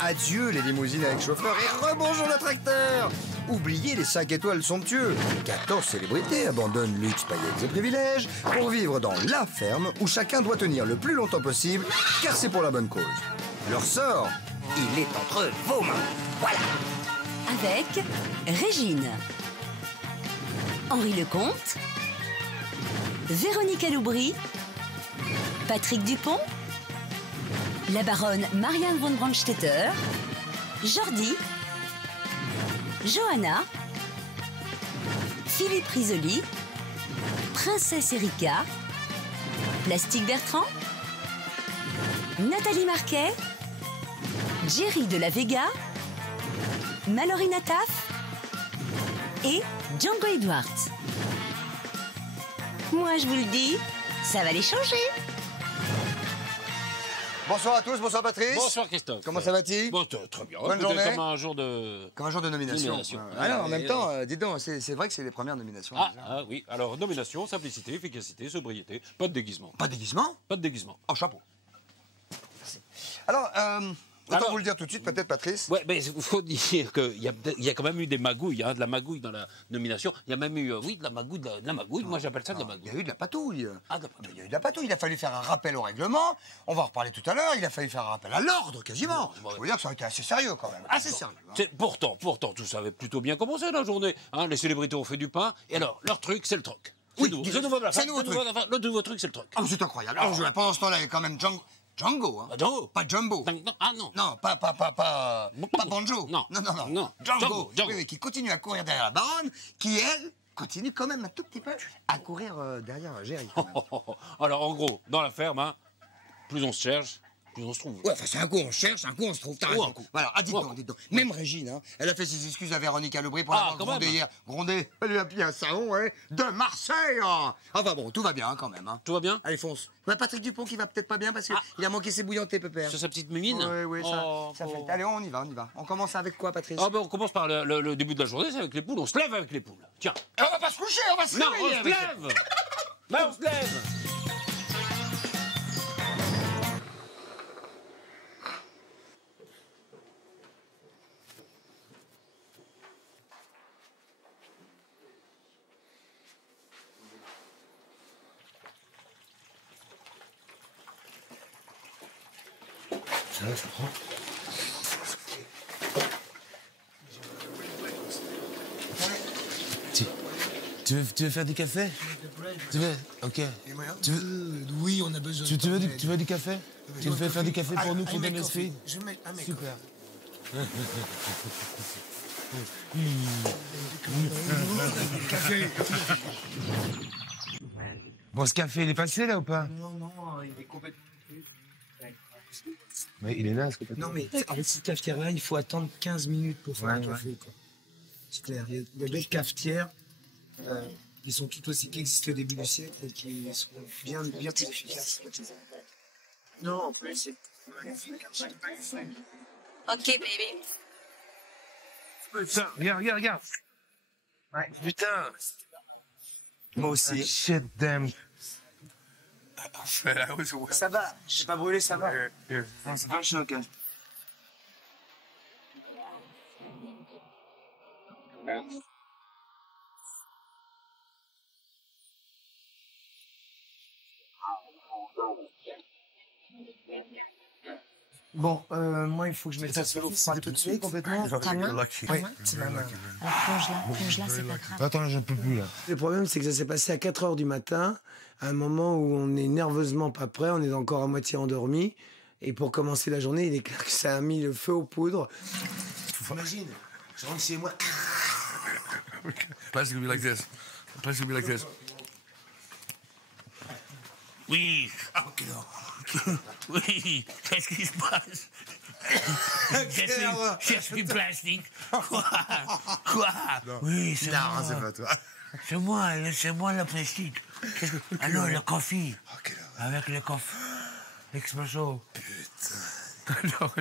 Adieu les limousines avec chauffeur et rebonjour le tracteur. Oubliez les 5 étoiles somptueux. 14 célébrités abandonnent luxe, paillettes et privilèges pour vivre dans la ferme où chacun doit tenir le plus longtemps possible car c'est pour la bonne cause. Leur sort, il est entre vos mains. Voilà. Avec Régine, Henri Lecomte, Véronique Aloubry, Patrick Dupont, la baronne Marianne von Brandstetter, Jordi, Johanna, Philippe Risoli, Princesse Erika, Plastique Bertrand, Nathalie Marquet, Jerry de la Vega, Mallory Nataf et Django Edwards. Moi, je vous le dis, ça va les changer. Bonsoir à tous, bonsoir Patrice. Bonsoir Christophe. Comment ça va-t-il? Bon, très bien. Bonne journée. Comme un jour de... Comme un jour de nomination. Alors, en même temps, dis donc, c'est vrai que c'est les premières nominations. Ah oui, alors nomination, simplicité, efficacité, sobriété, pas de déguisement. Pas de déguisement? Pas de déguisement. Oh, chapeau. Merci. Alors, autant vous le dire tout de suite, peut-être, Patrice. Ouais, mais il faut dire qu'il y a quand même eu des magouilles, de la magouille dans la nomination. Il y a même eu, de la magouille, moi j'appelle ça de la magouille. Il y a eu de la patouille. Ah, de la patouille. Il y a eu de la patouille. Il a fallu faire un rappel au règlement. On va en reparler tout à l'heure. Il a fallu faire un rappel à l'ordre, quasiment. Je veux dire que ça a été assez sérieux, quand même. Assez sérieux. Hein. Pourtant, tout ça avait plutôt bien commencé la journée. Les célébrités ont fait du pain. Et alors, leur truc, c'est le troc. Oui, c'est nouveau. Le nouveau truc, c'est le troc. Oh, c'est incroyable. Alors, pendant ce temps-là, il y a quand même Django, hein. Django. Pas Jumbo. Non. Non, pas Banjo. Non. Django. Oui, qui continue à courir derrière la baronne, qui, elle, continue quand même un tout petit peu à courir derrière Jerry. Alors, en gros, dans la ferme, plus on se cherche, plus on se trouve. Ouais, enfin, c'est un coup on cherche, un coup on se trouve. T'as raison. Voilà, dites donc. Même Régine, hein, elle a fait ses excuses à Véronique Aloubry pour l'avoir grondé hier. Grondé, elle lui a pris un salon, de Marseille. Hein. Enfin bon, tout va bien, quand même. Hein. Tout va bien? Allez, fonce. Ouais, Patrick Dupont qui va peut-être pas bien parce qu'il a manqué ses bouillantés, pépère. Sur sa petite mimine? Oui, ça fait. Allez, on y va. On commence avec quoi, Patrice? On commence par le début de la journée, c'est avec les poules. On se lève avec les poules. Tiens. Et on va pas se coucher, on va se réveiller. Non, on se lève. On se lève. Ça prend. Tu veux faire du café? Tu veux? Ok. Oui, on a besoin. Tu veux du café? Tu veux faire du café pour nous, pour donner speed? Super. Bon, ce café, il est passé là ou pas? Non, il est complètement... Mais il est là, ce café. Non, mais avec cette cafetière-là, il faut attendre 15 minutes pour faire un café, quoi. C'est clair. Il y a d'autres cafetières qui sont tout aussi qui existent au début du siècle et qui sont bien plus efficaces. Non, en plus, c'est... Ok, baby. Putain, regarde. Ouais, putain. Moi aussi. Shit, damn. Ça va, j'ai pas brûlé, ça va. Non, c'est pas un choc. Hein. Bon, moi, il faut que je mette ça sur l'eau froide tout de suite, complètement. Ta main? Oui, c'est ma main. Alors plonge-la, c'est pas grave. Attends, là, j'en peux plus, là. Le problème, c'est que ça s'est passé à 4 heures du matin, à un moment où on est nerveusement pas prêt, on est encore à moitié endormi. Et pour commencer la journée, il est clair que ça a mis le feu aux poudres. Imagine, je rentre chez moi. Plastic will be like this. Plastic will be like this. Oui. Oui. Qu'est-ce qui se passe? Je suis plastique. Quoi? Oui, c'est moi. Non, c'est pas toi. C'est moi le plastique. Alors, le café. Avec le café. L'expresso. Putain.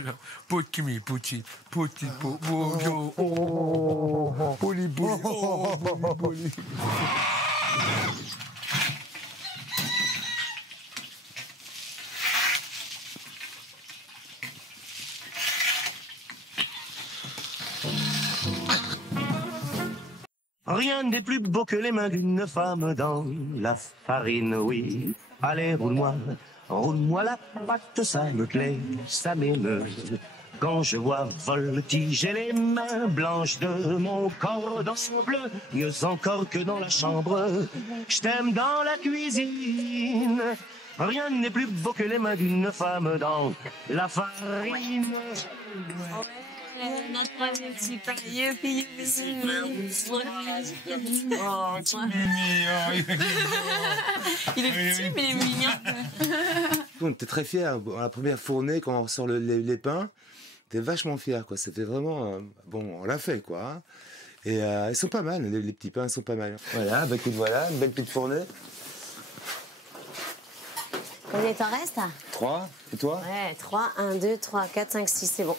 Non. Putti, poli. Rien n'est plus beau que les mains d'une femme dans la farine, oui. Allez, roule-moi la patte, ça me plaît, ça m'émeut. Quand je vois voltiger les mains blanches de mon cordon bleu, mieux encore que dans la chambre, je t'aime dans la cuisine. Rien n'est plus beau que les mains d'une femme dans la farine. Notre petit parieux, il est petit, mais il est mignon. On était très fiers. La première fournée, quand on ressort les pains, on était vachement fiers, quoi. Ça fait vraiment... bon, on l'a fait, quoi. Hein. Et ils sont pas mal, les petits pains, ils sont pas mal. Voilà, bah écoute, voilà, une belle petite fournée. Combien t'en reste? 3, et toi? Ouais, 3, 1, 2, 3, 4, 5, 6, c'est bon.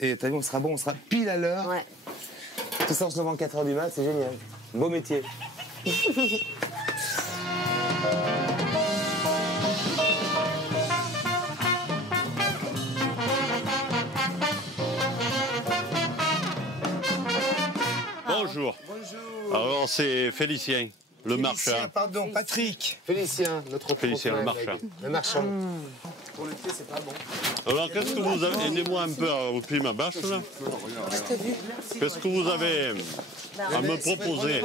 Et t'as vu, on sera bon, on sera pile à l'heure. Ouais. Tout ça en se levant à 4h du mat, c'est génial. Beau métier. Bonjour. Bonjour. Alors c'est Félicien, le marchand. Pardon, Patrick. Félicien, notre Félicien, le marchand. Le marchand. Pour le thé, c'est pas bon. Alors qu'est-ce que vous avez... Aidez-moi un peu à ouvrir ma bâche, là. Qu'est-ce que vous avez à me proposer?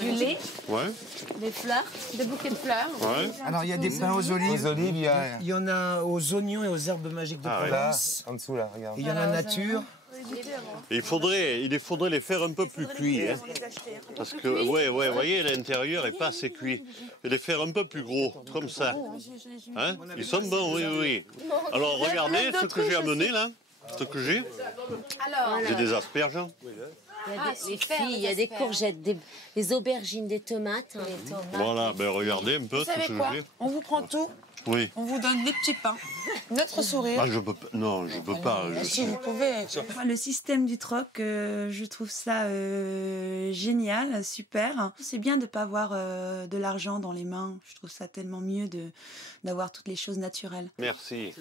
Du lait, Ouais, des fleurs, des bouquets de fleurs. ouais. Alors, il y a des pains aux olives. Aux olives, Il y en a aux oignons et aux herbes magiques de Ah ouais. Provence. en dessous, là, regarde. Et il y en a nature. Il faudrait les faire un peu plus cuits, hein. Parce que, ouais, vous voyez, l'intérieur n'est pas assez cuit. Et les faire un peu plus gros, comme ça. Hein? Ils sont bons, oui, oui. Alors, regardez ce que j'ai amené, là. Ce que j'ai. J'ai des asperges. Les filles, il y a des courgettes, des aubergines, des tomates. Voilà, ben regardez un peu tout ce que j'ai. On vous prend tout, Oui. on vous donne des petits pains, notre sourire. Ah, je peux pas. Non, je peux pas. Si vous pouvez. Le système du troc, je trouve ça génial, super. C'est bien de ne pas avoir de l'argent dans les mains. Je trouve ça tellement mieux d'avoir toutes les choses naturelles. Merci.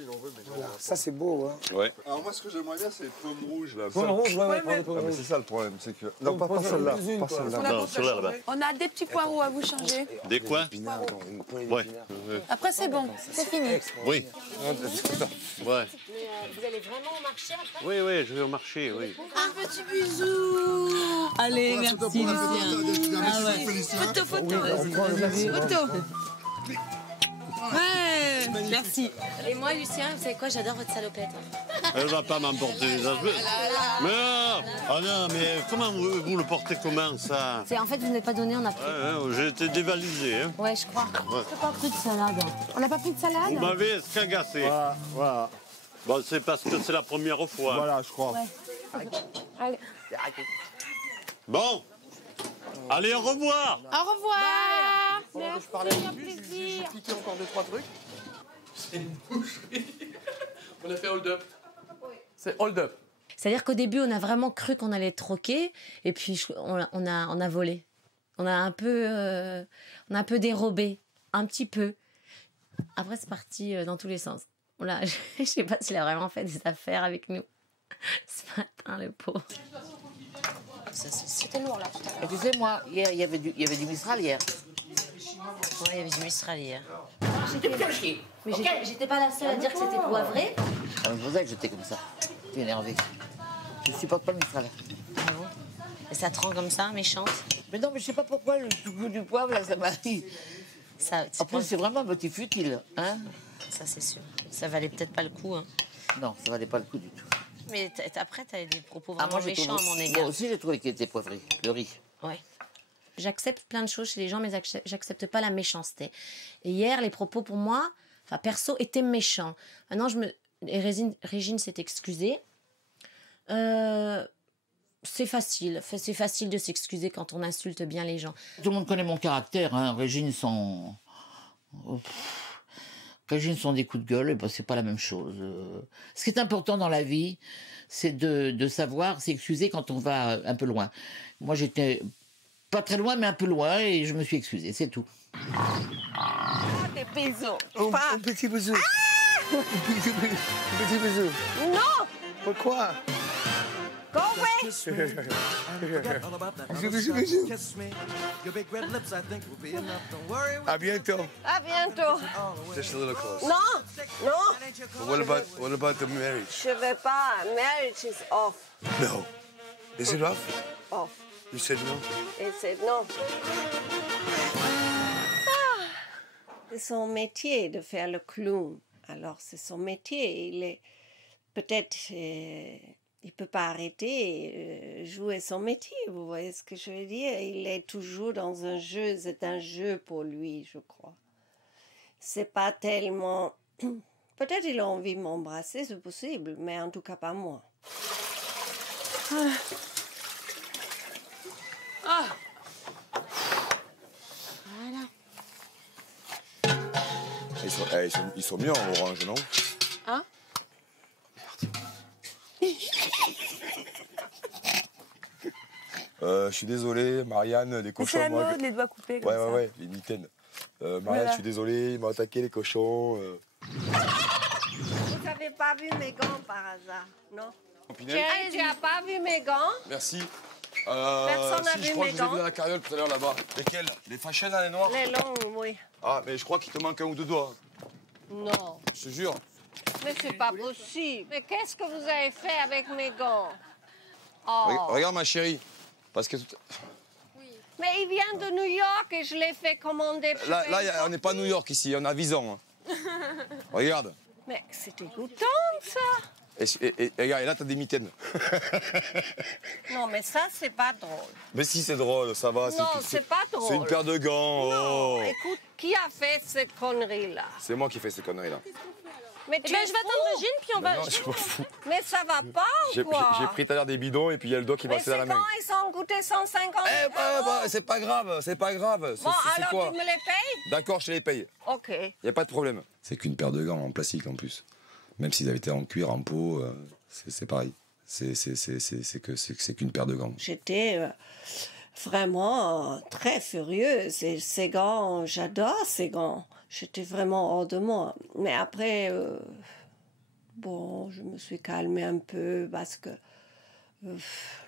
Voilà, ça c'est beau. Hein. Ouais. Alors moi, ce que j'aimerais bien, c'est les pommes rouges, là. Pommes rouges, ouais, prends des pommes Ah, mais rouges. c'est ça le problème, c'est que... Non, pas celle-là, pas celle-là. Non, celle-là, là-bas. On a des petits poireaux à vous changer. Des quoi? Ouais. Après, c'est bon, c'est fini. Oui. Ouais. Vous allez vraiment marcher après? Oui, oui, je vais au marché, oui. Un petit bisou. Allez, merci, Lucien. Ah ouais. Photo, photo. Ouais, merci. Et moi, Lucien, vous savez quoi? J'adore votre salopette. Elle va pas m'emporter les asperges. Mais non! Ah non, mais comment vous le portez comment, ça? En fait, vous n'avez pas donné, on a pris. Ouais, j'ai été dévalisé, hein. Ouais, je crois. Ouais. On n'a pas pris de salade. On n'a pas pris de salade? Vous m'avez escagassé. Voilà. Bon, c'est parce que c'est la première fois. Voilà, je crois. Allez. Bon. Allez, au revoir. Au revoir. Merci, un plaisir. Piquer encore 2-3 trucs. C'est une boucherie. On a fait hold-up. C'est hold-up. C'est-à-dire qu'au début, on a vraiment cru qu'on allait troquer, et puis on a volé. On a un peu dérobé, un petit peu. Après, c'est parti dans tous les sens. Je sais pas s'il a vraiment fait des affaires avec nous ce matin, le pauvre. C'était lourd, là. Et tu sais, moi, hier, il y avait du Mistral hier. Ouais, il y avait du Mistral hier. Mais j'étais pas la seule à dire que c'était poivré. Ah, c'est pour ça que j'étais comme ça. T'es énervée. Je supporte pas le Mistral. Ah bon? Et ça te rend comme ça, méchante? Mais non, mais je sais pas pourquoi le tout goût du poivre, là, ça m'a... En plus, c'est vraiment un petit futile, hein? Ça, c'est sûr. Ça valait peut-être pas le coup, hein? Non, ça valait pas le coup du tout. Mais après, t'as des propos vraiment méchants à mon égard. Moi aussi, j'ai trouvé qu'il était poivré, le riz. Ouais. J'accepte plein de choses chez les gens, mais j'accepte pas la méchanceté. Et hier, les propos pour moi, perso, étaient méchants. Maintenant, Régine s'est excusée. C'est facile de s'excuser quand on insulte bien les gens. Tout le monde connaît mon caractère, hein. Régine, son des coups de gueule, et ben, c'est pas la même chose. Ce qui est important dans la vie, c'est de savoir s'excuser quand on va un peu loin. Moi, j'étais pas très loin, mais un peu loin, et je me suis excusée, c'est tout. Des bisous. Un petit bisou. Un petit bisou. Non. Pourquoi? Go away. À bientôt. À bientôt. Just a little close. Non, non. What about the marriage? Je veux pas. Marriage is off. No. Is it off? Off. You said no? Et c'est non. Ah, c'est son métier de faire le clown. Alors, c'est son métier. Il est peut-être, il peut pas arrêter jouer son métier. Vous voyez ce que je veux dire? Il est toujours dans un jeu. C'est un jeu pour lui, je crois. C'est pas tellement. Peut-être il a envie de m'embrasser, c'est possible, mais en tout cas pas moi. Ah. Ah. Voilà. Ils sont mieux en orange, non? Hein? Je suis désolé, Marianne, les cochons. C'est la mode, les doigts coupés comme ça. Ouais, les mitaines. Marianne, Voilà. je suis désolé, il m'a attaqué les cochons. Vous n'avez pas vu mes gants par hasard, non? Thierry, tu n'as pas vu mes gants? Merci. Personne n'a vu mes gants. Dans la carriole tout à l'heure là-bas. Lesquels? Les fashion là, les noirs? Les longs, oui. Ah, mais je crois qu'il te manque un ou deux doigts. Non, Je te jure. mais c'est pas possible. Mais qu'est-ce que vous avez fait avec mes gants? Oh. Regarde ma chérie. Parce que Mais il vient de New York et je l'ai fait commander. là, on n'est pas à New York ici, on est à Vison. Hein. Regarde. Mais c'est dégoûtant, ça. Et regarde, et là, t'as des mitaines. Non, mais ça, c'est pas drôle. Mais si, c'est drôle, ça va. Non, c'est pas drôle. C'est une paire de gants. Non, Oh. écoute, qui a fait cette connerie-là? C'est moi qui fais ces conneries-là. Mais Eh ben, je vais attendre Régine, puis on va... Non, je m'en fous. Mais ça va pas ou quoi? J'ai pris tout à l'heure des bidons et puis il y a le doigt qui m'a Mais resté ces dans la main. gants, ils ont coûté 150 C'est pas grave, c'est pas grave. Bon, C'est alors quoi? tu me les payes? D'accord, je te les paye. Ok. Y a pas de problème. C'est qu'une paire de gants en plastique en plus. Même s'ils avaient été en cuir, en peau, c'est pareil. C'est qu'une paire de gants. J'étais vraiment très furieuse. Et ces gants, j'adore ces gants. J'étais vraiment hors de moi. Mais après, bon, je me suis calmée un peu parce que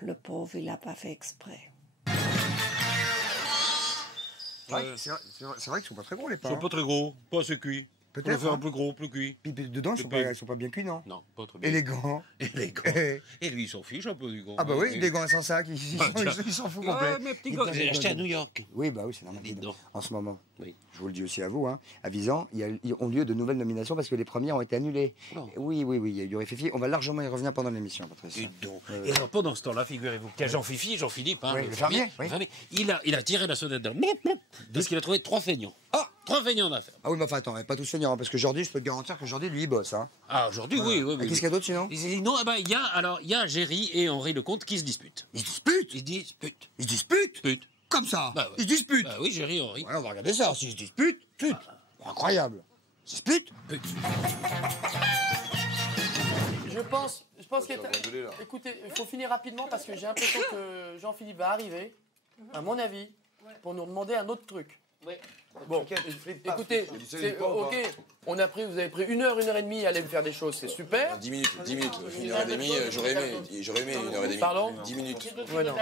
le pauvre, il n'a pas fait exprès. Ouais, c'est vrai qu'ils sont pas très gros les pains. Ils sont pas très gros, pas assez cuits. On Peut-être. les fait un peu gros, plus cuits. Puis dedans, ils sont pas bien cuits, non? Non, pas très bien. Et les gants? Et les gants. Et lui, il s'en fiche un peu du gant. Ah bah oui, des gants sans sac, ils s'en foutent complet. Ah, mes petits gants, j'ai acheté à New York. Oui, bah oui, c'est normal. Dis donc. En ce moment, Oui. je vous le dis aussi à vous, hein, à Visan, ils ont lieu de nouvelles nominations parce que les premières ont été annulées. Non. Oui, il y a eu du réfifi. On va largement y revenir pendant l'émission, Patrice. Et donc. Et alors, pendant ce temps-là, figurez-vous qu'il y a Jean-Philippe, hein, Oui, le fermier, oui. il a tiré la sonnette de parce qu'il a trouvé 3 feignants. Ah, 3 feignants d'affaires. Ah oui, mais enfin, attends, pas tous feignants, hein, parce que Jordi, je peux te garantir que Jordi, lui, il bosse. Hein. Ah, aujourd'hui, Voilà. oui. Et qu'est-ce qu'il y a d'autre sinon? Non, eh ben, il y a Géry et Henri Lecomte qui se disputent. Ils se disputent? Ils se disputent. Ils se disputent? Pute. Comme ça? Bah ouais. Ils se disputent? Bah oui, Géry et Henri. Ouais, on va regarder ça. S'ils se disputent, pute. Incroyable. Ils se disputent? Pute. Je pense qu'il est... Écoutez, il faut finir rapidement parce que j'ai l'impression que Jean-Philippe va arriver, à mon avis, pour nous demander un autre truc. Bon, écoutez, ok, vous avez pris 1 heure, 1 heure et demie à aller me faire des choses, c'est super. 10 minutes. 1 heure et demie, j'aurais aimé 1 heure et demie. Pardon? 10 minutes. Ouais, non.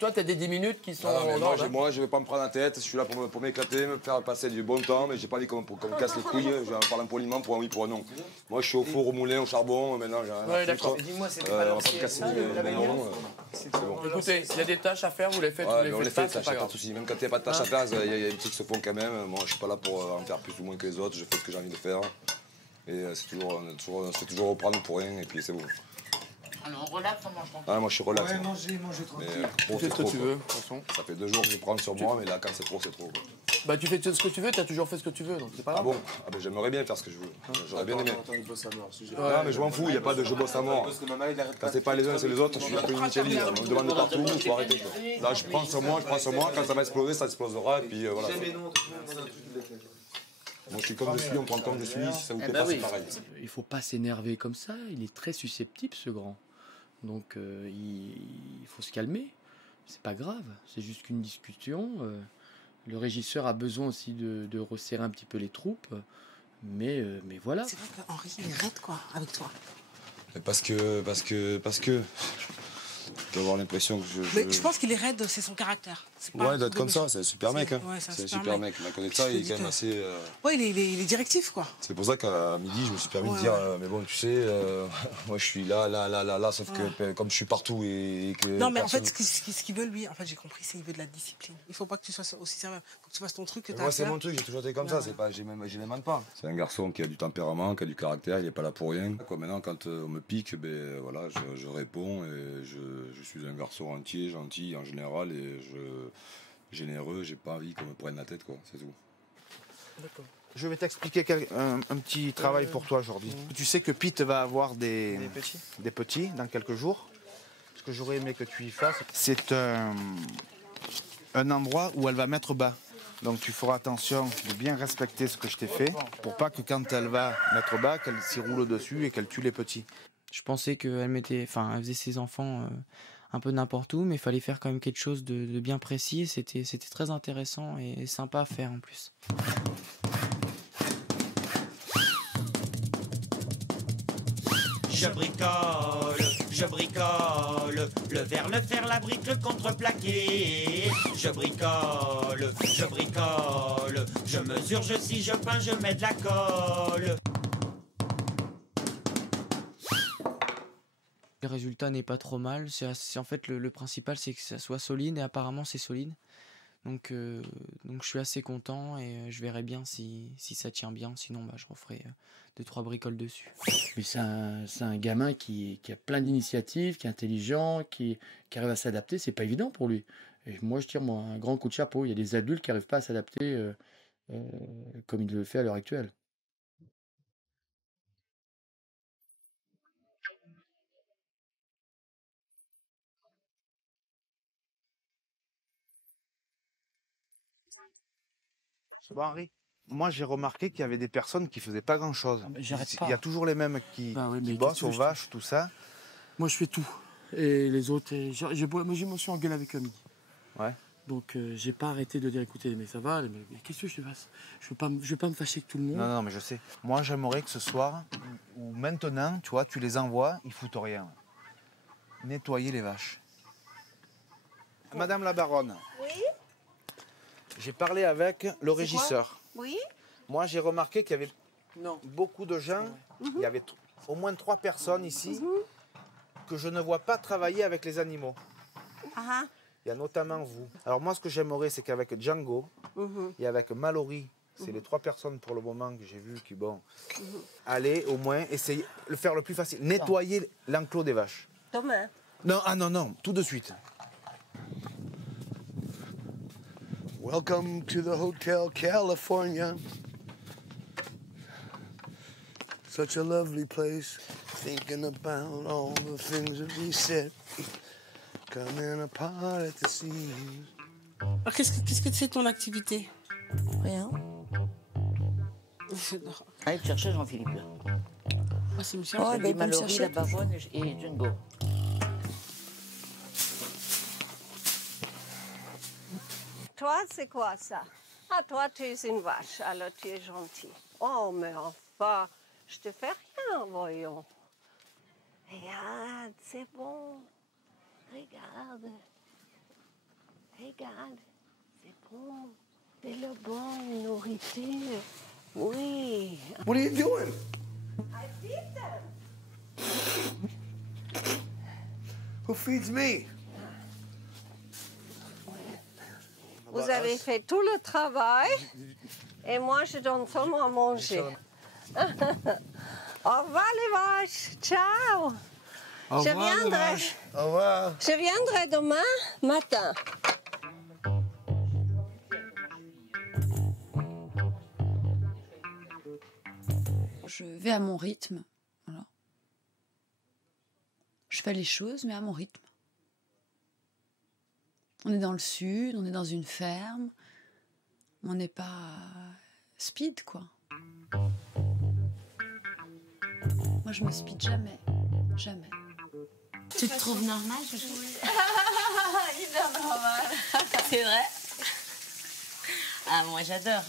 Toi, t'as des 10 minutes qui sont... Ah, mais en ordre, moi, je vais pas me prendre la tête, je suis là pour m'éclater, me faire passer du bon temps, mais j'ai pas dit qu'on me casse les couilles, je vais en parler poliment pour un oui, pour un non. Moi, je suis au four, au moulin, au charbon, maintenant, j'ai rien à Ouais, foutre. d'accord. Dis-moi, c'est On va pas me casser les non, c'est bon. Écoutez, s'il y a des tâches à faire, vous les faites, Ouais, mais on vous les les fait, faites pas, c'est pas pas grave. de soucis. Même quand il n'y a pas de tâche à faire, il y a des trucs qui se font quand même. Moi, je suis pas là pour en faire plus ou moins que les autres, je fais ce que j'ai envie de faire. Et c'est toujours reprendre pour rien, et puis c'est bon. Alors, on relaxe, on mange tranquille. Ah, moi, je suis relax. Ouais, moi. manger tranquille. Mais trop, c'est Fais ce que trop. tu quoi. veux, de toute façon. Ça fait 2 jours que je prends sur moi, mais là, quand c'est trop, c'est trop. Quoi. Bah, tu fais ce que tu veux, t'as toujours fait ce que tu veux, donc c'est pas Ah grave. bon? Ah ben j'aimerais bien faire ce que je veux. J'aurais bien aimé. Attends, il bosse à mort. Non, mais je m'en fous, il n'y a pas de je bosse à mort. Quand c'est pas les uns, c'est les autres, je suis un peu une Italie. On me demande de partout, il faut arrêter. Quoi. Là, je prends sur moi, quand ça va exploser, ça explosera, et puis voilà. Moi, je suis comme je suis, on prend comme je suis, si ça vous plaît pas, c'est pareil. Il faut pas s'énerver comme ça, il est très susceptible, ce grand. Donc, il faut se calmer. C'est pas grave, c'est juste qu'une discussion. Le régisseur a besoin aussi de resserrer un petit peu les troupes. Mais voilà. C'est vrai qu'Henri, il est raide, quoi, avec toi. Parce que dois avoir l'impression que Mais je pense qu'il est raide, c'est son caractère. Ouais, il doit être comme ça, c'est un super mec. Hein. Ouais, c'est un super mec. Mais à côté de ça, il est quand même assez. Ouais, il est directif, quoi. C'est pour ça qu'à midi, je me suis permis de dire mais bon, tu sais, moi je suis là, sauf que comme je suis partout et que. Non, mais en fait, ce qu'il veut, lui, en fait, j'ai compris, c'est qu'il veut de la discipline. Il faut pas que tu sois aussi sérieux. Il faut que tu fasses ton truc. Que moi, c'est mon truc, j'ai toujours été comme ça, c'est pas, je n'aime pas. C'est un garçon qui a du tempérament, qui a du caractère, il est pas là pour rien. Quoi, maintenant, quand on me pique, ben voilà, je réponds et je suis un garçon entier, gentil en général et généreux, j'ai pas envie qu'on me prenne la tête, quoi, c'est tout. D'accord. Je vais t'expliquer un petit travail pour toi aujourd'hui. Tu sais que Pete va avoir des petits dans quelques jours. Ce que j'aurais aimé que tu y fasses, c'est un endroit où elle va mettre bas. Donc tu feras attention de bien respecter ce que je t'ai fait pour pas que quand elle va mettre bas, qu'elle s'y roule dessus et qu'elle tue les petits. Je pensais qu'elle faisait ses enfants un peu n'importe où, mais il fallait faire quand même quelque chose de bien précis. C'était très intéressant et sympa à faire en plus. Je bricole, le verre, le fer, la brique, le contreplaqué. Je bricole, je mesure, je scie, je peins, je mets de la colle. Le résultat n'est pas trop mal. En fait, le principal, c'est que ça soit solide, et apparemment, c'est solide. Donc je suis assez content et je verrai bien si ça tient bien. Sinon, je referai 2-3 bricoles dessus. Mais c'est un gamin qui a plein d'initiatives, qui est intelligent, qui arrive à s'adapter. C'est pas évident pour lui. Et moi, je tire un grand coup de chapeau. Il y a des adultes qui n'arrivent pas à s'adapter comme il le fait à l'heure actuelle. C'est bon, Henri? Moi, j'ai remarqué qu'il y avait des personnes qui faisaient pas grand-chose. J'arrête pas. Il y a toujours les mêmes qui bossent aux vaches, tout ça. Moi, je fais tout. Et les autres, moi, je me suis engueulé avec eux. Ouais. Donc, j'ai pas arrêté de dire, écoutez, mais ça va, mais qu'est-ce que je te fasse? Je veux pas me fâcher avec tout le monde. Non, mais je sais. Moi, j'aimerais que ce soir, ou maintenant, tu vois, tu les envoies, ils foutent rien. Nettoyer les vaches. Madame la baronne. Oui. J'ai parlé avec le régisseur. Oui. Moi, j'ai remarqué qu'il y avait beaucoup de gens. Il y avait au moins 3 personnes ici que je ne vois pas travailler avec les animaux. Ah. Il y a notamment vous. Alors moi, ce que j'aimerais, c'est qu'avec Django et avec Mallory, c'est les 3 personnes pour le moment que j'ai vues qui, allez au moins essayer de faire le plus facile. Nettoyer l'enclos des vaches. Demain. Non, tout de suite. Welcome to the Hotel California. Such a lovely place. Thinking about all the things that we said. Coming apart at the seams. Alors, qu'est-ce que c'est ton activité? Rien. Allez te chercher Jean-Philippe. Ah, c'est Michel. Oh, Mallory, la baronne et Django. Toi, c'est quoi ça? Ah, toi, tu es une vache, alors tu es gentil. Oh, mais enfin, je te fais rien, voyons. Regarde, c'est bon. Regarde. Regarde, c'est bon. C'est le bon nourriture. Oui. What are you doing? I feed them. Who feeds me? Vous avez fait tout le travail et moi je donne seulement à manger. Au revoir les vaches, ciao. Au revoir, les vaches. Au revoir. Je viendrai demain matin. Je vais à mon rythme. Voilà. Je fais les choses, mais à mon rythme. On est dans le sud, on est dans une ferme. On n'est pas speed, quoi. Moi, je me speed jamais. Jamais. Tu te trouves normal, je trouve? Hyper normal. C'est vrai? Ah, moi, j'adore.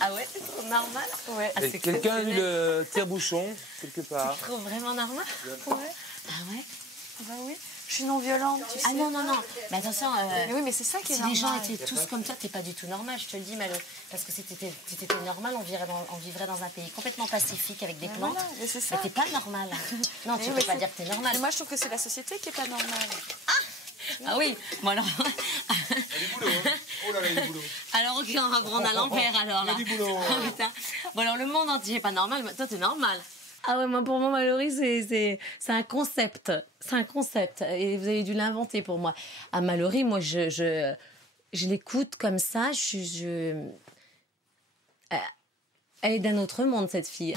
Ah ouais, tu te trouves normal? Ouais. Ah, Quelqu'un a eu le tire-bouchon, quelque part. Tu te trouves vraiment normal? Ouais. Ah ouais? Bah oui. Je suis non violente, tu sais. Ah non, non, non. Mais attention. Mais oui, mais c'est ça qui est si normal. les gens étaient tous comme toi, t'es pas du tout normal, je te le dis, Malo. Parce que si t'étais normal, on vivrait dans un pays complètement pacifique avec des plantes. Voilà, mais c'est ça. Mais t'es pas normal. Non, tu peux pas dire que t'es normal. Mais moi, je trouve que c'est la société qui est pas normale. Ah oui, bon alors. Il y a du boulot, hein. Oh là là, il y a du boulot. Alors, ok, on va prendre à l'envers alors là. Il y a du boulot. Oh, putain. Bon, alors le monde entier est pas normal, mais toi, t'es normal. Ah ouais, moi, pour moi, Mallory, c'est un concept. C'est un concept. Et vous avez dû l'inventer pour moi. À Mallory, moi, je l'écoute comme ça. Elle est d'un autre monde, cette fille.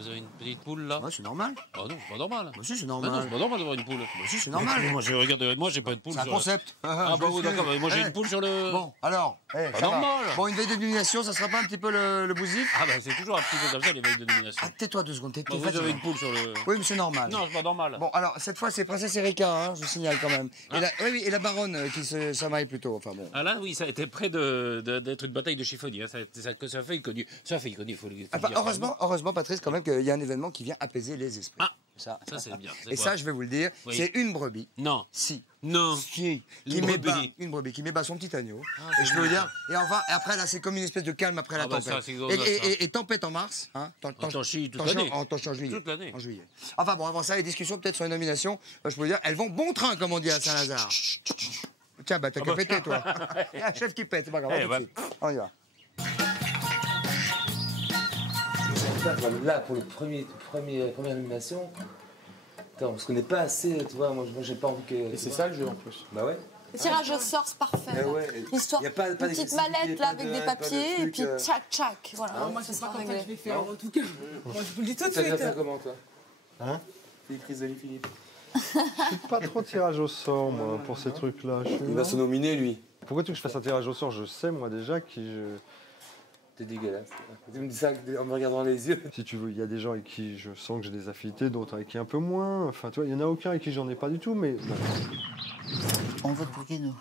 Vous avez une petite poule là? Ouais, c'est normal. Ah non, c'est pas normal. Bah si, c'est normal. Ah non, c'est pas normal d'avoir une poule. Bah si, c'est normal. Moi, j'ai pas de poule. C'est un sur- concept. Ah bah oui, d'accord. Moi, j'ai une poule sur le. Bon, alors, Pas ça va. normal. Bon, une veille de nomination, ça sera pas un petit peu le bousif? Ah bah c'est toujours un petit peu comme ça les veilles de nomination. Ah, tais-toi 2 secondes, t'es Bah, vous fatigué. avez une poule sur le. Oui, mais c'est normal. Non, c'est pas normal. Bon, alors, cette fois, c'est Princesse Erika, hein, je vous signale quand même. Hein Oui, et la baronne qui se chamaille plutôt, enfin bon. Ah là, oui, ça a été près d'être une bataille de chiffonniers. Hein. Ça fait connu. Ça fait connu, il faut le dire. Heureusement, Patrice, quand même, qu'il y a un événement qui vient apaiser les esprits. Ah, ça c'est bien. Et ça, je vais vous le dire, Oui. c'est une brebis. Non. Si. Non. Si. Une brebis. Une brebis qui m'ébat son petit agneau. Ah, et je peux vous dire, et enfin, et après, là, c'est comme une espèce de calme après la bah, tempête. ça, c'est gros, ça. Et tempête en mars. Hein, T'en chies toute l'année. En juillet. Toute l'année. En juillet. Enfin bon, avant ça, les discussions peut-être sur les nominations, je peux vous dire, elles vont bon train, comme on dit à Saint-Lazare. Tiens, bah t'as qu'à péter, toi. Il y a un chef qui pète, c'est pas grave. Eh, tout de suite. On y va. Là, pour le première nomination, attends, on se connaît pas assez, tu vois, moi j'ai pas envie que... Et c'est ça le jeu en plus. Bah ouais. Le tirage au sort, c'est parfait. Eh ouais. L'histoire, Y a pas une petite d'exclusivité, mallette là pas avec de- des pas de papiers et truc, puis tchac tchac. Voilà. Moi, c'est pas comme ça que je vais faire, Non. en tout cas. Moi, je vous le dis tout de Ça suite. vient faire comment, toi? Hein? Philippe Risoli, Philippe. Je suis pas trop tirage au sort, moi, pour ces trucs-là. Il va se nominer, lui. Pourquoi tu veux que je fasse un tirage au sort? Je sais, moi, déjà, qui je... T'es dégueulasse. Tu me dis ça en me regardant dans les yeux. Si tu veux, il y a des gens avec qui je sens que j'ai des affinités, d'autres avec qui un peu moins. Enfin, tu vois, il y en a aucun avec qui j'en ai pas du tout, mais... On vote pour qui, nous?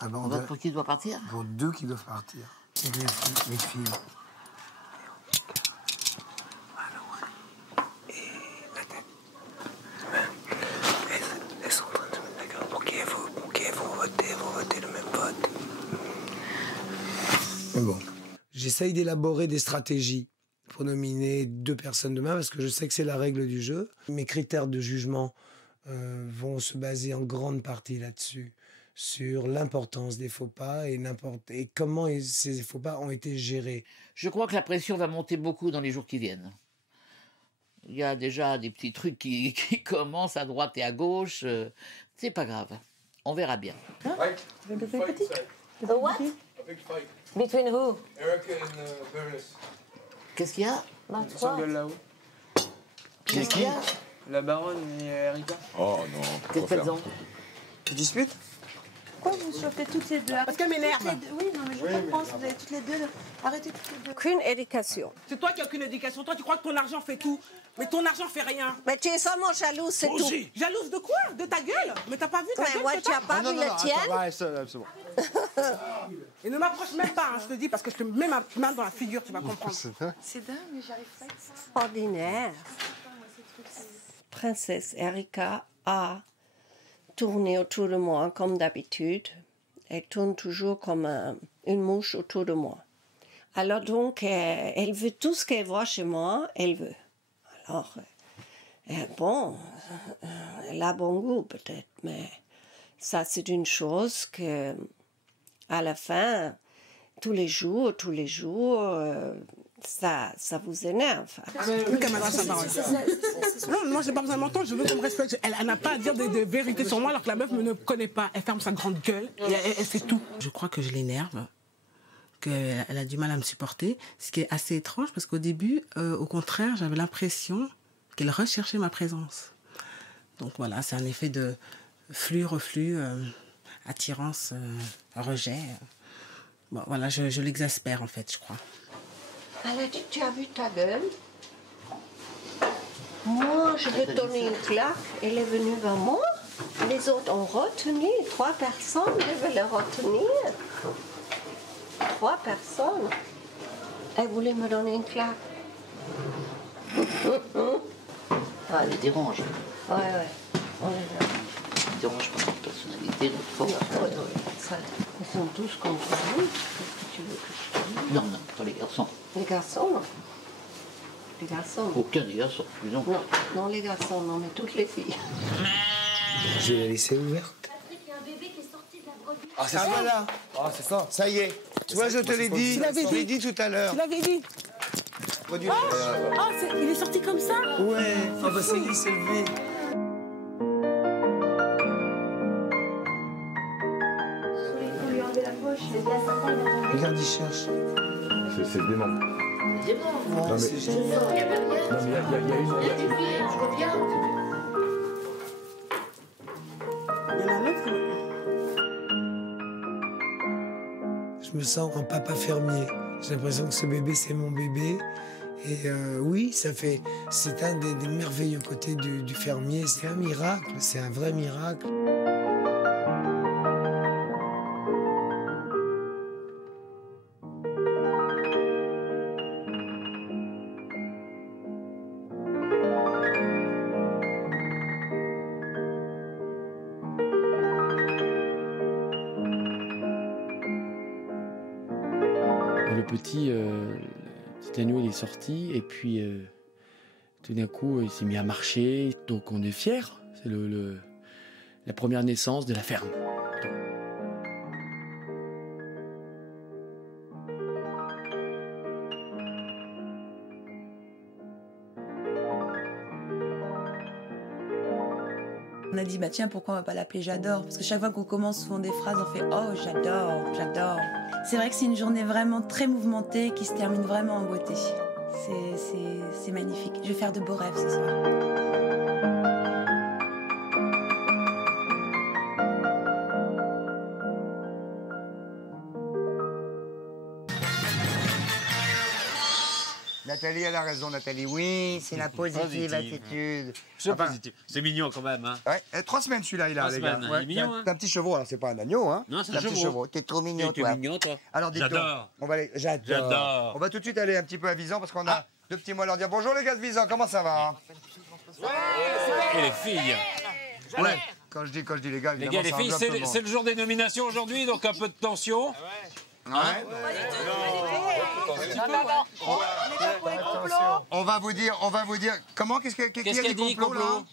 Ah ben, On vote pour qui doit partir? Pour 2 qui doivent partir. C'est les filles. Elles sont en train de se mettre d'accord pour qui vous votez le même vote. Mais bon. J'essaye d'élaborer des stratégies pour nominer 2 personnes demain parce que je sais que c'est la règle du jeu. Mes critères de jugement vont se baser en grande partie là-dessus, sur l'importance des faux pas et comment ces faux pas ont été gérés. Je crois que la pression va monter beaucoup dans les jours qui viennent. Il y a déjà des petits trucs qui commencent à droite et à gauche. C'est pas grave. On verra bien. What? Between who? Erica and Bernice. Qu'est-ce qu'il y a? Bah, Ils s'engueulent là-haut. Qu'est-ce qu'il y a? La baronne et Erika. Oh non. Qu'est-ce qu'elles ont? Tu disputes? Pourquoi vous chauffez toutes les deux? Parce qu'elle m'énerve. Oui, non, mais je comprends, vous avez toutes les deux. Arrêtez toutes les deux. Aucune éducation. C'est toi qui n'as aucune éducation. Toi, tu crois que ton argent fait tout. Mais ton argent fait rien. Mais tu es seulement jalouse, c'est tout. Jalouse de quoi? De ta gueule? Mais t'as pas vu ta Mais gueule? moi, c'est tu toi as pas vu la tienne? Ouais, c'est bon. Et ne m'approche même pas, hein, je te dis, parce que je te mets ma main dans la figure, tu vas comprendre. C'est dingue, mais j'arrive pas avec ça. Ordinaire. Princesse Erika a tourné autour de moi comme d'habitude. Elle tourne toujours comme une mouche autour de moi. Alors donc, elle veut tout ce qu'elle voit chez moi, elle veut. Alors, bon, elle a bon goût peut-être, mais ça c'est une chose que, à la fin, tous les jours, ça vous énerve. Plus qu'elle m'adresse la parole. Non, moi j'ai pas besoin de m'entendre, je veux qu'on me respecte. Elle n'a pas à dire des vérités sur moi alors que la meuf ne me connaît pas. Elle ferme sa grande gueule et elle fait tout. Je crois que je l'énerve, qu'elle a du mal à me supporter, ce qui est assez étrange parce qu'au début, au contraire, j'avais l'impression qu'elle recherchait ma présence. Donc voilà, c'est un effet de flux-reflux, attirance, rejet. Bon, voilà, je l'exaspère en fait, je crois. Elle a dit, tu as vu ta gueule? Moi, je vais donner une claque. Elle est venue vers moi. Les autres ont retenu. 3 personnes devaient le retenir. 3 personnes. Elle voulait me donner une claque. Ça les dérange. Ouais, on les a. Ça les dérange pas notre personnalité, notre force. Ils sont tous contre vous. Qu'est-ce que tu veux que je te dise? Non, pas les garçons. Les garçons, non. Les garçons. Aucun des garçons, non. Non, les garçons, non, mais toutes les filles. Je vais la laisser ouverte. Ah, c'est ça. Voilà. Ah, c'est ça. Ça y est. Tu vois, je te l'ai dit. Je l'ai dit tout à l'heure. Tu l'avais dit. Il est sorti comme ça? Ouais. Ah bah ça y est, il s'est levé. Regarde, il cherche. C'est dément. C'est bon. Non, mais... Je sors, il y a rien. Non, mais il y a une... Il y a des filles, je reviens. Il y en a un autre. Je me sens un papa fermier. J'ai l'impression que ce bébé, c'est mon bébé. Et oui, c'est un des merveilleux côtés du fermier. C'est un miracle, c'est un vrai miracle. Le petit agneau, il est sorti et puis tout d'un coup, il s'est mis à marcher. Donc on est fiers. C'est la première naissance de la ferme. On a dit, bah tiens, pourquoi on va pas l'appeler J'adore? Parce que chaque fois qu'on commence souvent des phrases, on fait oh, j'adore, j'adore. C'est vrai que c'est une journée vraiment très mouvementée qui se termine vraiment en beauté. C'est magnifique. Je vais faire de beaux rêves ce soir. Nathalie, elle a raison, Nathalie. Oui, c'est la positive attitude. C'est positif. C'est mignon quand même. Hein. Ouais, 3 semaines celui-là, il a, les gars. Il est mignon, hein. C'est un petit chevaux, alors c'est pas un agneau, hein. Non, c'est un chevaux. T'es trop mignon, toi. T'es mignon, toi. Alors, dites-donc, J'adore. J'adore. On va tout de suite aller un petit peu à Visan parce qu'on a 2 petits mots à leur dire. Bonjour les gars de Visan, comment ça va hein? Et les filles. Ouais. Quand je dis les gars, Les évidemment, gars, les filles, c'est le jour des nominations aujourd'hui, donc un peu de tension. Ouais. On va vous dire, comment, qu'est-ce qu'il y a dit complot là?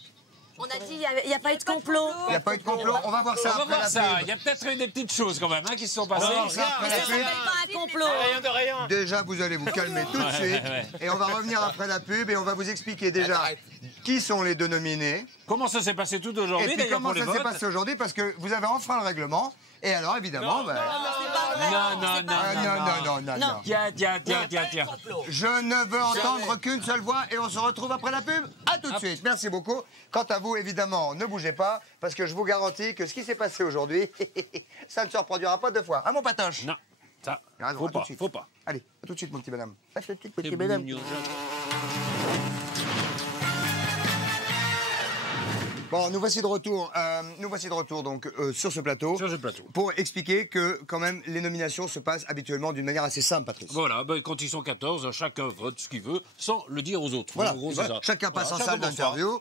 On a dit il n'y a pas eu de complot. Il n'y a pas eu de complot, on va voir ça après la pub. Il y a peut-être eu des petites choses quand même qui se sont passées. Ça s'appelle pas un complot. Rien de rien. Déjà, vous allez vous calmer tout de suite. Et on va revenir après la pub et on va vous expliquer déjà qui sont les 2 nominés. Comment ça s'est passé tout aujourd'hui? Et puis comment ça s'est passé aujourd'hui, parce que vous avez enfreint le règlement. Et alors, évidemment... Non. Tiens. Je ne veux entendre qu'une seule voix et on se retrouve après la pub. À tout de suite. Merci beaucoup. Quant à vous, évidemment, ne bougez pas, parce que je vous garantis que ce qui s'est passé aujourd'hui, ça ne se reproduira pas 2 fois. Hein, mon patoche? Non, ça, faut pas. Allez, à tout de suite, mon petit madame. À tout de suite, petit madame. Bon, nous voici de retour donc sur ce plateau. Pour expliquer que quand même les nominations se passent habituellement d'une manière assez simple, Patrice. Voilà, quand ils sont 14, chacun vote ce qu'il veut sans le dire aux autres. Voilà, en gros, c'est ça. Chacun passe en salle d'interview,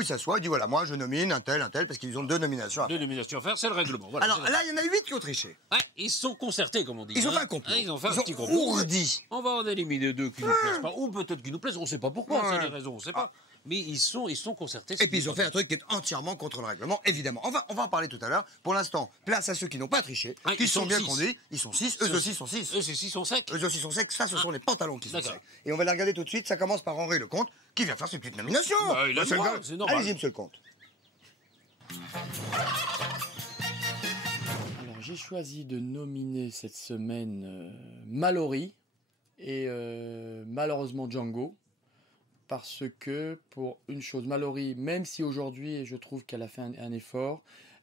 il s'assoit, il dit voilà, moi je nomine un tel, parce qu'ils ont 2 nominations à faire. 2 nominations à faire, c'est le règlement. Voilà, alors là, il y en a 8 qui ont triché. Ouais, ils se sont concertés, comme on dit. Ils ont fait un complot. Ils ont fait un petit complot. Ourdi. On va en éliminer 2 qui nous plaisent pas, ou peut-être qui nous plaisent, on ne sait pas pourquoi, c'est des raisons, on ne sait pas. Mais ils sont concertés. Et puis ils ont fait un truc qui est entièrement contre le règlement, évidemment. On va en parler tout à l'heure. Pour l'instant, place à ceux qui n'ont pas triché, qui sont bien conduits. Ils sont 6, eux aussi sont 6. Eux aussi sont secs. Eux aussi sont secs, ça ce sont les pantalons qui sont secs. Et on va les regarder tout de suite, ça commence par Henri Lecomte, qui vient faire ses petites nominations. Il a le droit, c'est normal. Allez-y, monsieur Lecomte. Alors j'ai choisi de nominer cette semaine Mallory et malheureusement Django. Parce que, pour une chose, Mallory, même si aujourd'hui, je trouve qu'elle a fait un effort,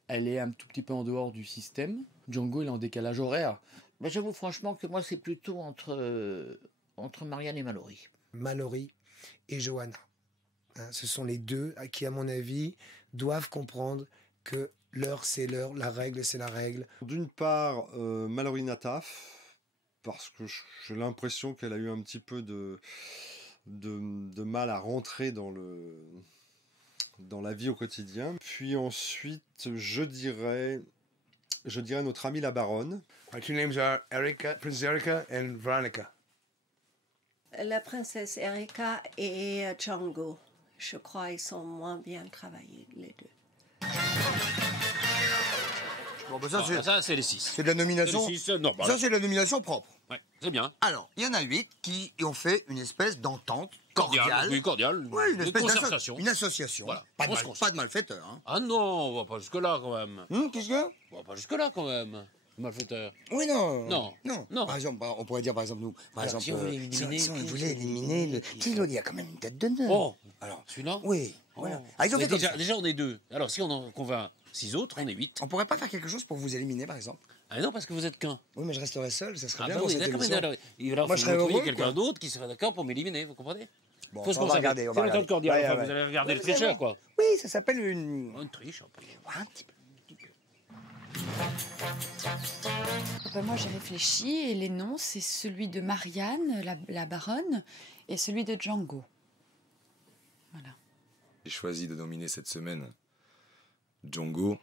elle est un tout petit peu en dehors du système. Django, il est en décalage horaire. Ben, j'avoue franchement que moi, c'est plutôt entre Marianne et Mallory. Mallory et Johanna. Hein, ce sont les 2 qui, à mon avis, doivent comprendre que l'heure, c'est l'heure, la règle, c'est la règle. D'une part, Mallory Nataf, parce que j'ai l'impression qu'elle a eu un petit peu de de mal à rentrer dans la vie au quotidien. Puis ensuite, je dirais notre amie la baronne. My two names are Erika, Princess Erika and Veronica. La princesse Erika et Django. Je crois qu'ils sont moins bien travaillés, les deux. Bon, bah Ça, c'est les 6. C'est de la nomination. C'est les 6, normal. Ça, c'est de la nomination propre. Ouais, c'est bien. Alors, il y en a 8 qui ont fait une espèce d'entente cordiale. Oui, cordiale. Oui, une de espèce concertation. Une association. Voilà. Pas de malfaiteurs. Hein. Ah non, on va pas jusque-là quand même. Qu'est-ce que? On va pas jusque-là quand même. Malfaiteur. Oui, non. Non. Par exemple, on pourrait dire, par exemple, nous. Par Alors, exemple, si on voulait éliminer. si on voulait éliminer le. Il y a quand même une tête de nœud. Oh, alors, celui-là? Oui. Voilà. Oh. Ah, ils ont fait déjà, on est 2. Alors, si on en convainc 6 autres, on est 8. On pourrait pas faire quelque chose pour vous éliminer, par exemple? Ah non, parce que vous êtes qu'un. Oui, mais je resterais seul, ça serait bien bah pour oui, cette d'accord, émission. Alors, Moi, je serais heureux, quelqu'un d'autre qui serait d'accord pour m'éliminer, vous comprenez? Bon, faut se on va conserver. regarder, on C'est va l'entente regarder. cordiale. Ouais, Enfin, ouais. vous allez regarder le Ouais, tricheur, quoi. Oui, ça s'appelle une. Une triche, un peu. Un petit peu. Moi, j'ai réfléchi et les noms, c'est celui de Marianne, la baronne, et celui de Django. Voilà. J'ai choisi de nominer cette semaine Django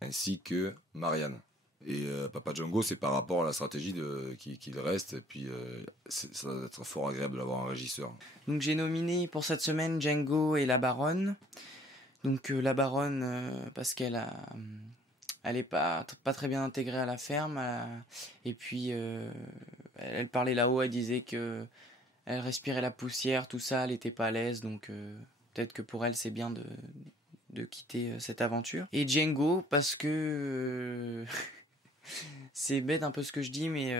ainsi que Marianne. Et Papa Django, c'est par rapport à la stratégie qu'il reste. Et puis, ça va être fort agréable d'avoir un régisseur. Donc j'ai nominé pour cette semaine Django et la baronne. Donc la baronne, parce qu'elle est pas très bien intégrée à la ferme. Et puis, elle parlait là-haut, elle disait que elle respirait la poussière, tout ça, elle n'était pas à l'aise. Donc peut-être que pour elle, c'est bien de quitter cette aventure. Et Django, parce que... c'est bête un peu ce que je dis, mais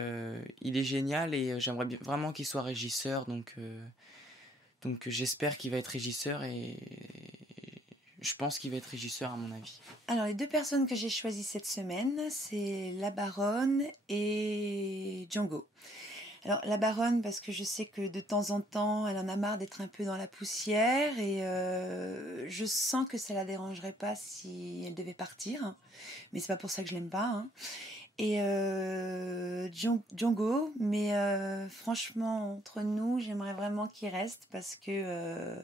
il est génial et j'aimerais vraiment qu'il soit régisseur. Donc j'espère qu'il va être régisseur et je pense qu'il va être régisseur à mon avis. Alors les deux personnes que j'ai choisies cette semaine, c'est la baronne et Django. Alors la baronne parce que je sais que de temps en temps elle en a marre d'être un peu dans la poussière et je sens que ça la dérangerait pas si elle devait partir, mais c'est pas pour ça que je l'aime pas. Hein. Et Django, mais franchement entre nous j'aimerais vraiment qu'il reste parce que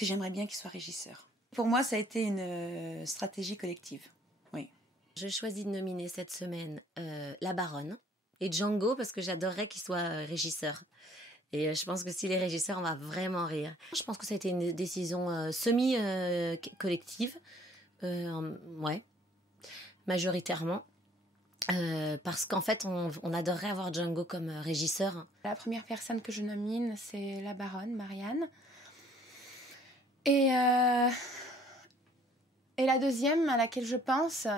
j'aimerais bien qu'il soit régisseur. Pour moi ça a été une stratégie collective. Oui. Je choisis de nominer cette semaine la baronne et Django parce que j'adorerais qu'il soit régisseur. Et je pense que s'il est régisseur, on va vraiment rire. Je pense que ça a été une décision semi-collective. Ouais, majoritairement. Parce qu'en fait, on adorerait avoir Django comme régisseur. La première personne que je nomine, c'est la baronne, Marianne. Et la deuxième à laquelle je pense...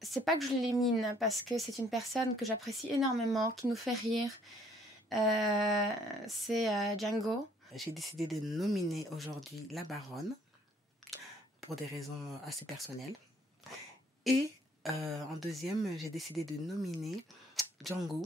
c'est pas que je l'élimine parce que c'est une personne que j'apprécie énormément, qui nous fait rire. C'est Django. J'ai décidé de nominer aujourd'hui la baronne pour des raisons assez personnelles. Et en deuxième, j'ai décidé de nominer Django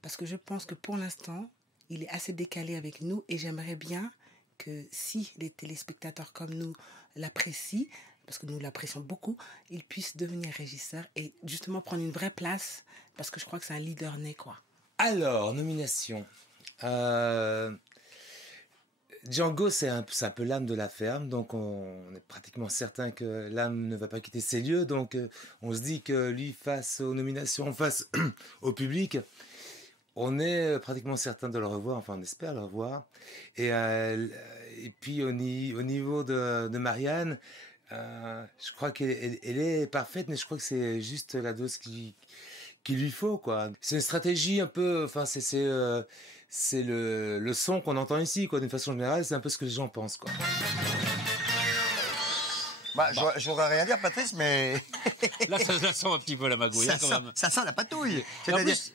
parce que je pense que pour l'instant, il est assez décalé avec nous et j'aimerais bien que si les téléspectateurs comme nous l'apprécient, parce que nous l'apprécions beaucoup, il puisse devenir régisseur et justement prendre une vraie place, parce que je crois que c'est un leader né, quoi. Alors, nomination. Django, c'est un peu l'âme de la ferme, donc on est pratiquement certain que l'âme ne va pas quitter ces lieux, donc on se dit que lui, face aux nominations, face au public, on est pratiquement certain de le revoir, enfin on espère le revoir. Et puis au niveau de Marianne, je crois qu'elle est parfaite, mais je crois que c'est juste la dose qu'il lui faut, quoi. C'est une stratégie un peu, enfin c'est le son qu'on entend ici, quoi. D'une façon générale, c'est un peu ce que les gens pensent, quoi. Je voudrais rien dire, Patrice, mais... Là, ça sent un petit peu la magouille, quand même. Ça sent la patouille.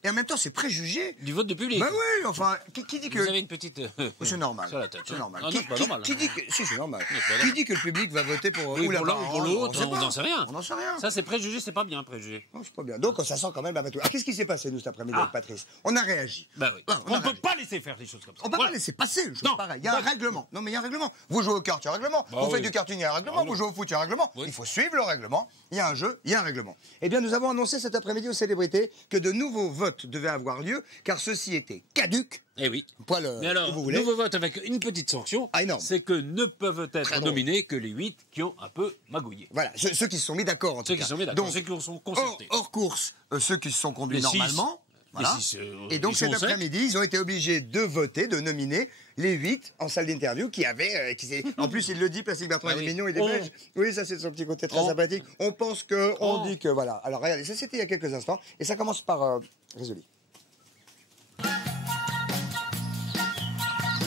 Et en même temps, c'est préjugé. Du vote du public. Bah oui, enfin, qui dit que... Vous avez une petite... C'est normal. Sur la tête. C'est normal. Ah non, c'est pas normal. Qui dit que... Si, c'est normal. Qui dit que le public va voter pour... Oui, pour l'un ou pour l'autre, on n'en sait rien. On n'en sait rien. Ça, c'est préjugé, c'est pas bien, préjugé. Non, c'est pas bien. Donc, ça sent quand même la patouille. Alors, qu'est-ce qui s'est passé, nous, cet après-midi, avec Patrice? On a réagi. Bah oui. On ne peut pas laisser faire des choses comme ça. On ne peut pas laisser passer une chose pareille. Il y a un règlement. Non, mais il y a un règlement. Vous jouez aux cartes, il y a un règlement. Vous faites du karting, il y a un règlement. Vous jouez au foot, foutu un règlement. Il faut suivre le règlement. Il y a un jeu, il y a un règlement. Eh bien, nous avons annoncé cet après-midi aux célébrités que de nouveaux votes devaient avoir lieu, car ceux-ci étaient caducs. Eh oui. Poil, Mais alors, où vous voulez. nouveau vote avec une petite sanction, c'est que ne peuvent être nominés que les 8 qui ont un peu magouillé. Voilà, ceux qui se sont mis d'accord. Ceux qui se sont mis d'accord, Donc, ceux qui sont concertés. hors course, ceux qui se sont conduits Les six. normalement. Voilà. Les six, Et donc ils sont cet sept. après-midi, ils ont été obligés de voter, de nominer les 8 en salle d'interview qui avaient... en plus, il le dit, Plastique Bertrand, il est mignon, il est belge. Oui, ça c'est son petit côté très sympathique. On pense que... On dit que... Voilà. Alors regardez, ça c'était il y a quelques instants. Et ça commence par... Résoli.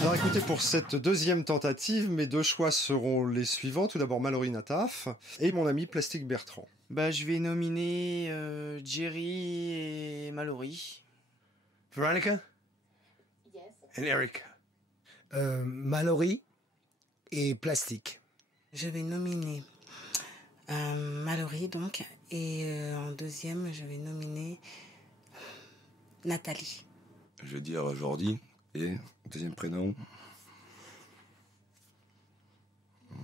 Alors écoutez, pour cette deuxième tentative, mes deux choix seront les suivants. Tout d'abord Mallory Nataf et mon ami Plastique Bertrand. Bah, je vais nominer Jerry et Mallory. Veronica? Yes. And Eric? Mallory et Plastique. Je vais nominer Mallory, donc, et en deuxième, je vais nominer Nathalie. Je vais dire Jordi et deuxième prénom. Je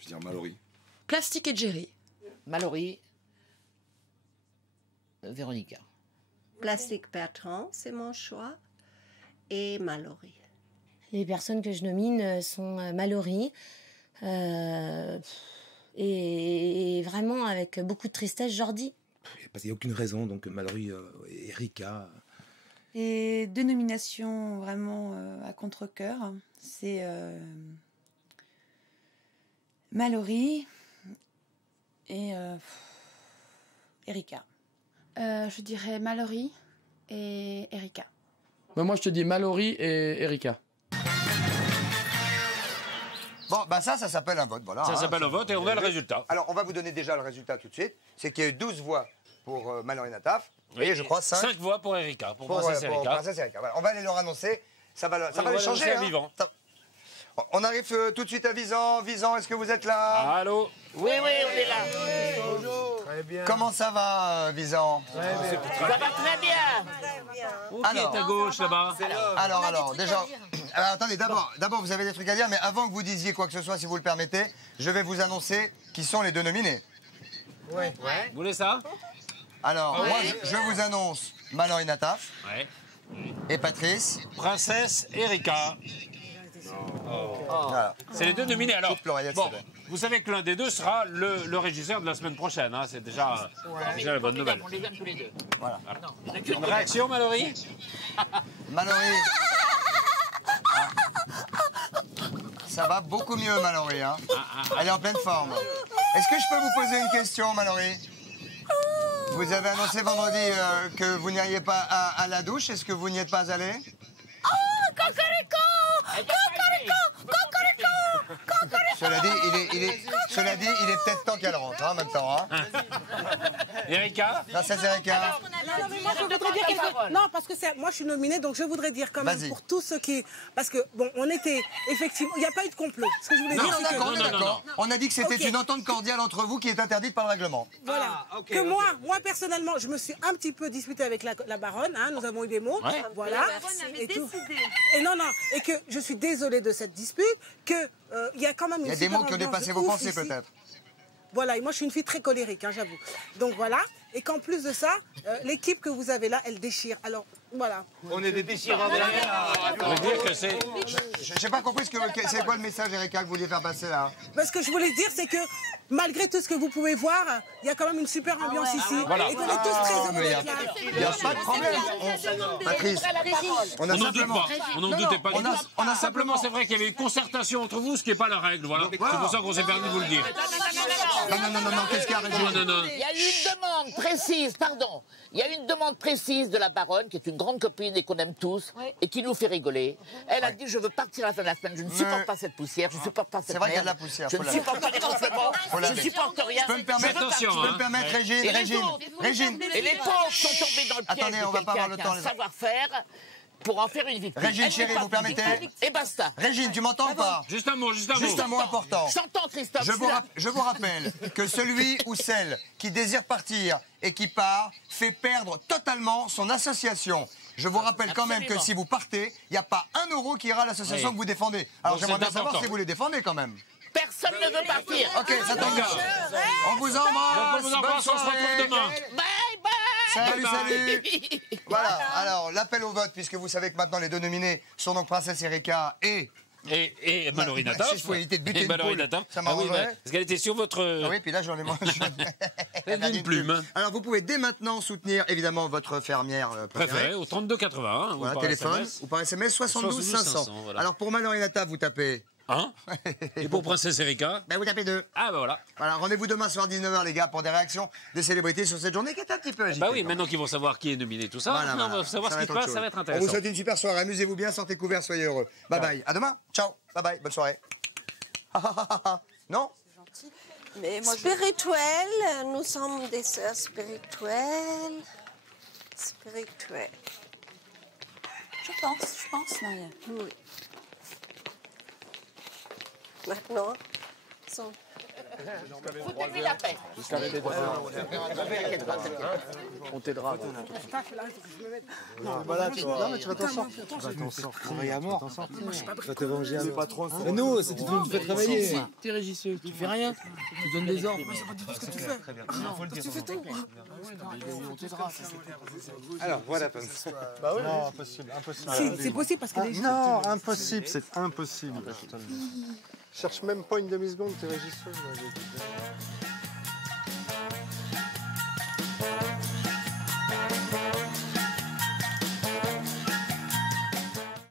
vais dire Mallory. Plastique et Jerry. Mallory. Véronica. Plastique Bertrand, c'est mon choix. Et Mallory. Les personnes que je nomine sont Mallory. Et vraiment, avec beaucoup de tristesse, Jordi. Parce qu'il n'y a aucune raison, donc Mallory et Erika. Et deux nominations vraiment à contre-cœur. C'est Mallory et Erika. Je dirais Mallory et Erika. Bah, moi, je te dis Mallory et Erika. Bon, bah ça s'appelle un vote, voilà. Ça s'appelle un vote et on a le résultat. Alors, on va vous donner déjà le résultat tout de suite. C'est qu'il y a eu 12 voix pour Mallory Nataf. Oui, et je crois 5 voix pour Erika, pour Princesse Erika. Princesse Erika. Voilà. On va aller leur annoncer. Ça va les changer. À Vivant. On arrive tout de suite à Visan. Visan, est-ce que vous êtes là? Allô? Oui, on est là. Bonjour. Très bien. Comment ça va, Visan? Ça va très bien. Qui est à gauche là-bas? Alors, déjà... Alors, attendez, d'abord, vous avez des trucs à dire, mais avant que vous disiez quoi que ce soit, si vous le permettez, je vais vous annoncer qui sont les deux nominés. Ouais. Vous voulez ça? Alors, moi, je vous annonce Mallory Nataf et Patrice. Princesse Erika. Voilà. C'est les deux nominés. Alors, bon, vous savez que l'un des deux sera le régisseur de la semaine prochaine. Hein. C'est déjà la bonne nouvelle. On les aime tous les deux. Voilà. Une réaction, Mallory? Mallory. Ça va beaucoup mieux, Mallory. Hein. Elle est en pleine forme. Est-ce que je peux vous poser une question, Mallory? Vous avez annoncé vendredi que vous n'iriez pas à la douche. Est-ce que vous n'y êtes pas allé? Cela dit, il est peut-être temps qu'elle rentre, en même temps. Hein. Erika? Princesse Erika. Non, mais moi, je voudrais dire quelque chose. Non, parce que moi, je suis nominée, donc je voudrais dire quand même pour tous ceux qui... Parce que, bon, on était... Effectivement, il n'y a pas eu de complot. Ce que je voulais dire, c'est que... On est d'accord. On a dit que c'était une entente cordiale entre vous qui est interdite par le règlement. Voilà. Moi, personnellement, je me suis un petit peu disputée avec la baronne. Hein, nous avons eu des mots. Ouais. Voilà. Et tout. Et non, et que je suis désolée de cette dispute, que il y a quand même une... Il y a des mots qui ont dépassé vos pensées, peut-être. Voilà, et moi je suis une fille très colérique, hein, j'avoue. Donc voilà, et qu'en plus de ça, l'équipe que vous avez là, elle déchire. Alors voilà. On est des déchirants derrière. On veut dire que c'est... J'ai pas compris c'est quoi le message, Erika, que vous vouliez faire passer là? Ce que je voulais dire, c'est que malgré tout ce que vous pouvez voir, il y a quand même une super ambiance ici. Voilà. Et qu'on est tous très heureux d'être là. Il n'y a pas de problème. Patrice, On n'en doutait pas. On a simplement, c'est vrai qu'il y avait une concertation entre vous, ce qui n'est pas la règle. Voilà. C'est pour ça qu'on s'est permis de vous le dire. Non, qu'est-ce qu'il y a, Régine? Il y a eu une demande précise, pardon. Il y a eu une demande précise de la baronne, qui est une grande copine et qu'on aime tous, et qui nous fait rigoler. Elle a dit, je veux partir à la fin de la semaine. Je ne supporte pas cette poussière, je ne supporte pas cette C'est vrai qu'il y a de merde. la poussière. Je ne supporte pas les renflements, je ne supporte rien. Je peux me permettre, Régine. Et les pauvres sont tombés dans le piège Attendez, on va pas avoir le temps. un savoir-faire pour en faire une victime. Régine, chérie, vous permettez? Et basta. Régine, tu m'entends ou pas? Juste un mot. Juste un mot important. Je t'entends, Christophe. Je vous rappelle que celui ou celle qui désire partir et qui part fait perdre totalement son association. Je vous rappelle quand même que si vous partez, il n'y a pas 1 euro qui ira à l'association que vous défendez. Alors j'aimerais bien savoir si vous les défendez quand même. Personne ne veut partir. Ok, ça tombe bien. On vous embrasse. On vous embrasse, on se retrouve demain. Bye bye. Salut, salut. Voilà, alors l'appel au vote, puisque vous savez que maintenant les deux nominés sont donc Princesse Erika et Mallory Nataf. Il faut éviter de buter Et une Mallory poule, Nataf. ça Ah oui, m'arrangerait. parce qu'elle était sur votre... Ah oui, puis là j'en ai mangé. Elle a une plume. Alors vous pouvez dès maintenant soutenir évidemment votre fermière Préférée au 32,81. Voilà, téléphone ou par SMS 72 500. Voilà. Alors pour Mallory Nataf, vous tapez 1. Et pour Princesse Erika vous tapez 2. Ah bah voilà. Voilà, rendez-vous demain soir 19h les gars pour des réactions des célébrités sur cette journée qui est un petit peu agitée. Bah oui, maintenant qu'ils vont savoir qui est nominé, tout ça, Voilà, non, voilà. on va savoir Ça ce va qui se être autre passe, ça va chose. être On intéressant. vous souhaite une super soirée, amusez-vous bien, sortez couverts, soyez heureux. Bye bye, à demain, ciao, bye bye, bonne soirée. Non? Mais spirituel, nous sommes des sœurs spirituelles. Spirituelles. Je pense, Maria. Oui. Maintenant, sont... Foutez-lui la paix. Jusqu'à la on t'aidera. Non, mais tu vas t'en sortir. Tu vas t'en sortir. Travailler à mort. Tu vas te venger à mort. Mais nous, c'était nous fait travailler. T'es régisseur, tu fais rien. Tu donnes des ordres. C'est pas du tout ce que tu fais. Tu fais tout. On t'aidera. Alors voilà. Bah oui. Non, impossible. C'est possible parce que les gens... Non, impossible, c'est impossible. Cherche même pas une demi-seconde, t'es régisseuse.